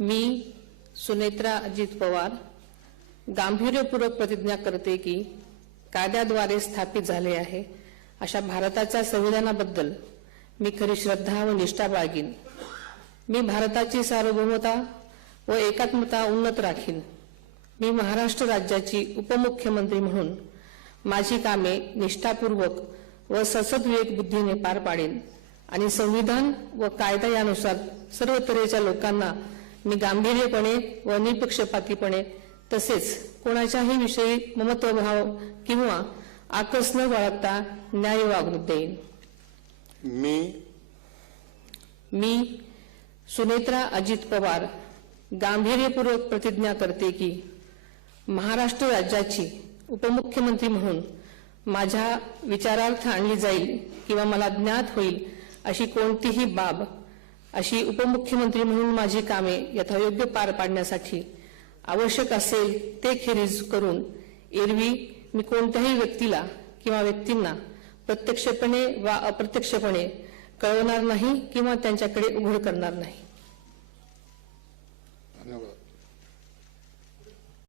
मी सुनेत्रा अजित पवार गांभीर्यपूर्वक प्रतिज्ञा करते की कायद्याद्वारे स्थापित झाले आहे अशा भारताच्या संविधानाबद्दल मी खरी श्रद्धा व निष्ठा बाळगीन। मी भारताची सार्वभौमता व एकात्मता उन्नत राखीन। मी महाराष्ट्र राज्याची उपमुख्यमंत्री म्हणून माझी कामे निष्ठापूर्वक व ससद्विवेक बुद्धीने पार पाडेन आणि संविधान व कायदा यानुसार सर्व तऱ्हेच्या लोकांना मी गांभीर्यपणे व निपक्षपातीपणे तसेच कोणाच्याही विषयी ममत्वभाव किंवा आकस न बाळगता न्याय वागणूक देईन। मी सुनेत्रा अजित पवार गांभीर्यपूर्वक प्रतिज्ञा करते की महाराष्ट्र राज्याची उपमुख्यमंत्री म्हणून माझ्या विचारार्थ आणली जाईल किंवा मला ज्ञात होईल अशी कोणतीही बाब अशी उपमुख्यमंत्री म्हणून माझी कामे यथायोग्य पार पाडण्यासाठी आवश्यक असेल ते खेरीज करून एरवी मी कोणत्याही व्यक्तीला किंवा व्यक्तींना प्रत्यक्षपणे वा अप्रत्यक्षपणे कळवणार नाही किंवा त्यांच्याकडे उघड करणार नाही।